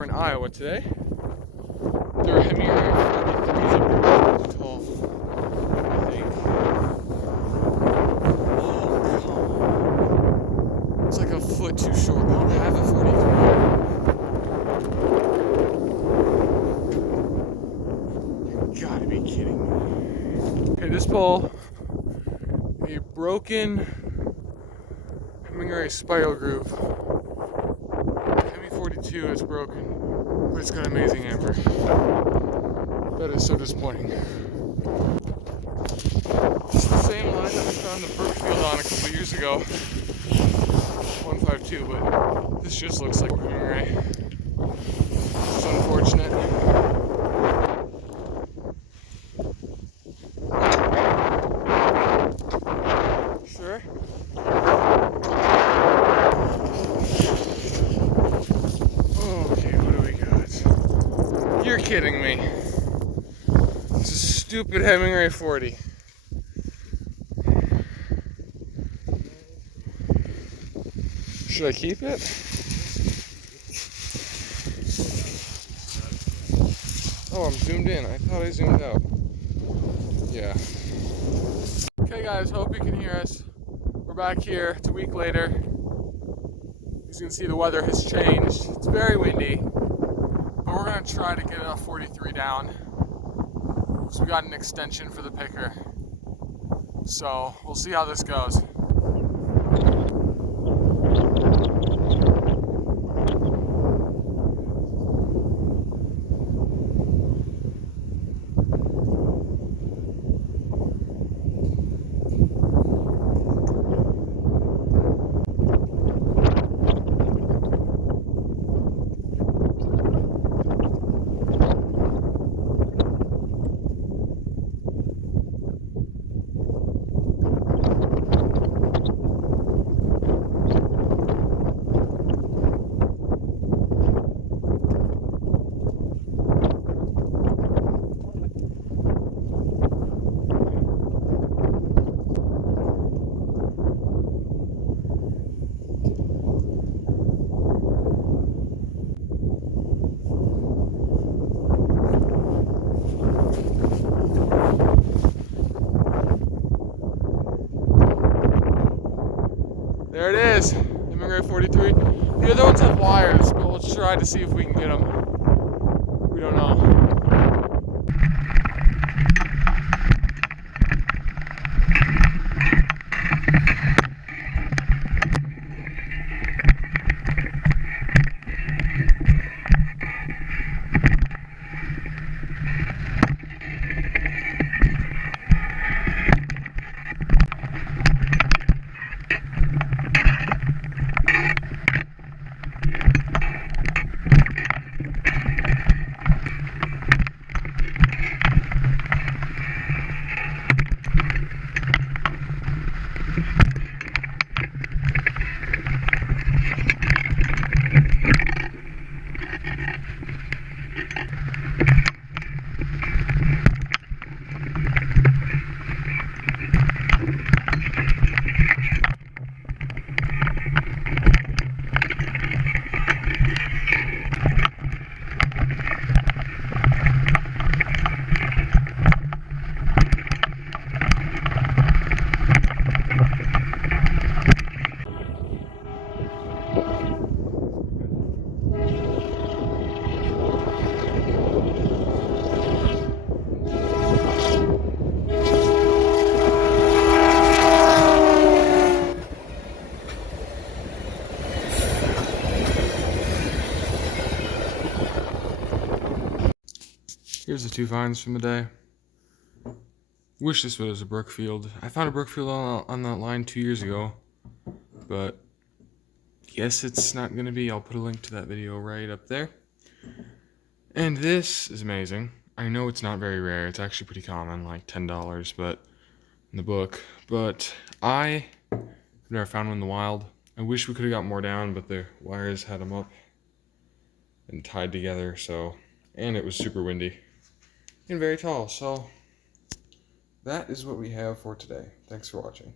We're in Iowa today. There are Hemingray 43s up there, tall, I think. Oh, come on. It's like a foot too short. We don't have a 43. You gotta be kidding me. Okay, this pole, a broken Hemingray spiral groove. Hemi 42 is broken, but it's got amazing amber. That is so disappointing. It's the same line that we found the Brookfield on a couple years ago. 152, but this just looks like Hemingray. It's unfortunate. Sure. Okay, what do we got? You're kidding me. It's a stupid Hemingray 40. Should I keep it? Oh, I'm zoomed in. I thought I zoomed out. Yeah. Okay guys, hope you can hear us. We're back here. It's a week later. As you can see, the weather has changed. It's very windy, but we're gonna try to get a 43 down. So we got an extension for the picker. So we'll see how this goes. There it is, Hemingray 43. The other ones have wires, but we'll try to see if we can get them. We don't know. Here's the two finds from the day. Wish this was a Brookfield. I found a Brookfield on that line 2 years ago, but guess it's not gonna be. I'll put a link to that video right up there. And this is amazing. I know it's not very rare. It's actually pretty common, like $10, but in the book. But I have never found one in the wild. I wish we could have got more down, but the wires had them up and tied together. And it was super windy and very tall. So that is what we have for today. Thanks for watching.